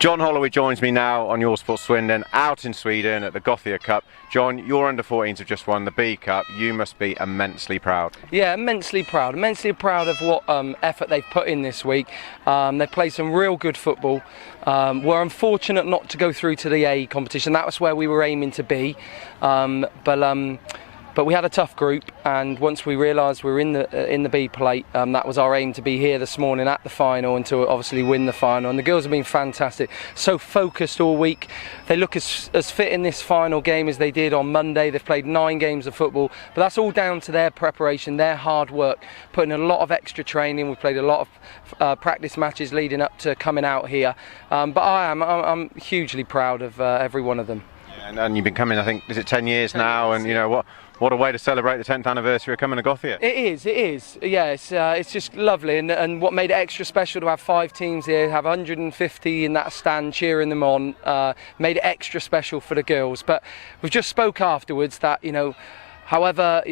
Jon Holloway joins me now on Your Sport Swindon, out in Sweden at the Gothia Cup. Jon, your under-14s have just won the B Cup. You must be immensely proud. Yeah, immensely proud. Immensely proud of what effort they've put in this week. They've played some real good football. We're unfortunate not to go through to the A competition. That was where we were aiming to be. But we had a tough group, and once we realised we were in the B plate, that was our aim, to be here this morning at the final and to obviously win the final. And the girls have been fantastic, so focused all week. They look as fit in this final game as they did on Monday. They've played 9 games of football, but that's all down to their preparation, their hard work, putting in a lot of extra training. We've played a lot of practice matches leading up to coming out here. But I'm hugely proud of every one of them. Yeah, and you've been coming, I think, is it 10 years now? And you know what a way to celebrate the 10th anniversary of coming to Gothia. It is. Yeah, it's just lovely, and what made it extra special to have 5 teams here, have 150 in that stand cheering them on, made it extra special for the girls. But we've just spoke afterwards that, however,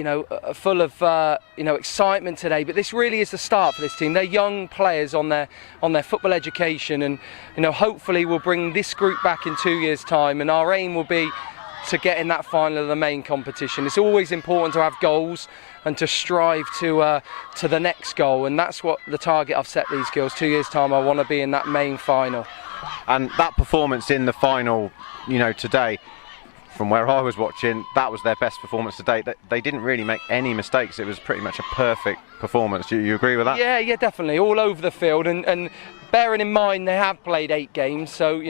full of excitement today, but this really is the start for this team. They're young players on their football education, and hopefully we'll bring this group back in 2 years' time, and our aim will be to get in that final of the main competition. It's always important to have goals and to strive to the next goal, and that's what the target I've set these girls. 2 years' time, I want to be in that main final. And that performance in the final, today, from where I was watching, that was their best performance to date. They didn't really make any mistakes. It was pretty much a perfect performance. Do you agree with that? Yeah, definitely. All over the field, and bearing in mind they have played 8 games, so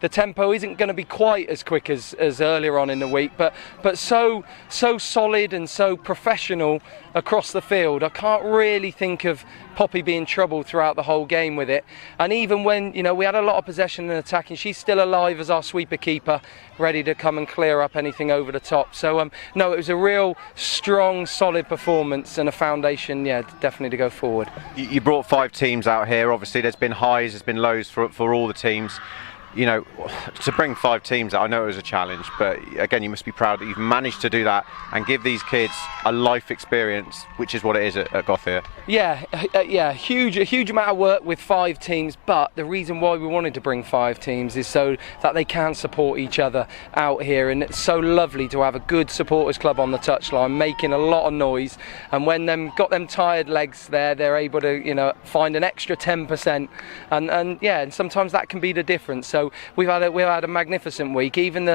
the tempo isn't going to be quite as quick as earlier on in the week, but so solid and so professional across the field. I can't really think of Poppy being trouble throughout the whole game with it. And even when we had a lot of possession and attacking, she's still alive as our sweeper keeper, ready to come and clear up anything over the top. So no, it was a real strong, solid performance and a foundation, definitely to go forward. You brought 5 teams out here. Obviously there's been highs, there's been lows for all the teams. To bring 5 teams out, I know it was a challenge, but again, you must be proud that you've managed to do that and give these kids a life experience, which is what it is at Gothia. Yeah, huge amount of work with 5 teams, but the reason why we wanted to bring 5 teams is so that they can support each other out here, and it's so lovely to have a good supporters club on the touchline making a lot of noise, and when they've got them tired legs there, they're able to find an extra 10%, and sometimes that can be the difference. So we've had a magnificent week. Even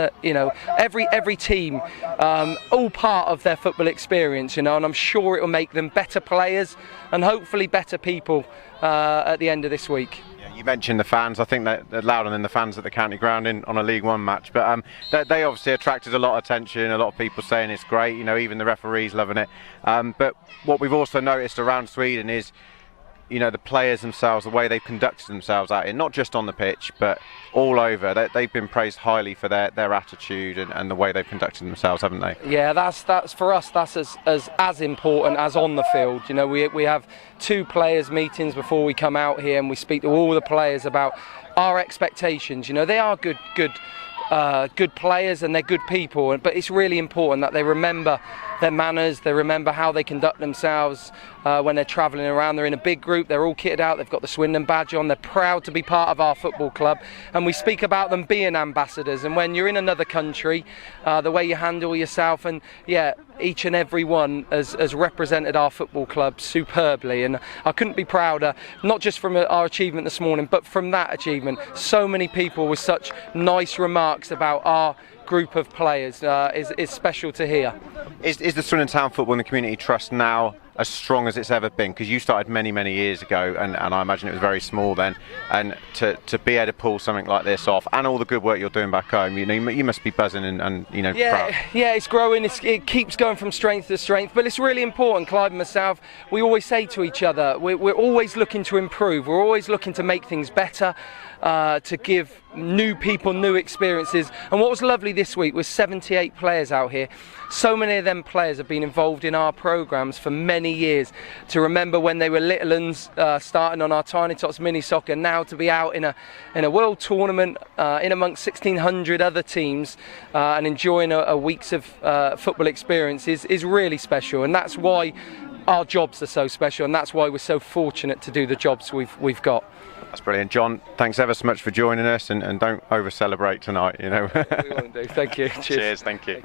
every team, all part of their football experience, and I'm sure it will make them better players and hopefully better people at the end of this week. Yeah, you mentioned the fans. I think they're louder than the fans at the county ground on a League One match, but they obviously attracted a lot of attention. A lot of people saying it's great. Even the referees loving it. But what we've also noticed around Sweden is, the players themselves, the way they've conducted themselves out here, not just on the pitch, but all over. They've been praised highly for their attitude and the way they've conducted themselves, haven't they? Yeah, that's for us. That's as important as on the field. We have 2 players meetings before we come out here, and we speak to all the players about our expectations. They are good players and they're good people, but it's really important that they remember their manners, they remember how they conduct themselves when they're travelling around. They're in a big group, they're all kitted out, they've got the Swindon badge on, they're proud to be part of our football club, and we speak about them being ambassadors. And when you're in another country, the way you handle yourself, and each and every one has represented our football club superbly, and I couldn't be prouder, not just from our achievement this morning, but from that achievement. So many people with such nice remarks about our group of players is special to hear. Is the Swindon Town Football and the Community Trust now as strong as it's ever been? Because you started many years ago, and I imagine it was very small then, and to be able to pull something like this off, and all the good work you're doing back home, you must be buzzing and proud. Yeah, it's growing. It keeps going from strength to strength, but it's really important. Clive and myself, we always say to each other, we're always looking to improve. We're always looking to make things better, to give new people new experiences. And what was lovely this week was 78 players out here. So many of them players have been involved in our programmes for many years. To remember when they were little uns, starting on our Tiny Tots mini soccer, now to be out in a world tournament in amongst 1,600 other teams and enjoying a weeks of football experience is really special. And that's why our jobs are so special, and that's why we're so fortunate to do the jobs we've got. That's brilliant. Jon, thanks ever so much for joining us, and don't over-celebrate tonight, you know. We won't do. Thank you. Cheers. Cheers, thank you.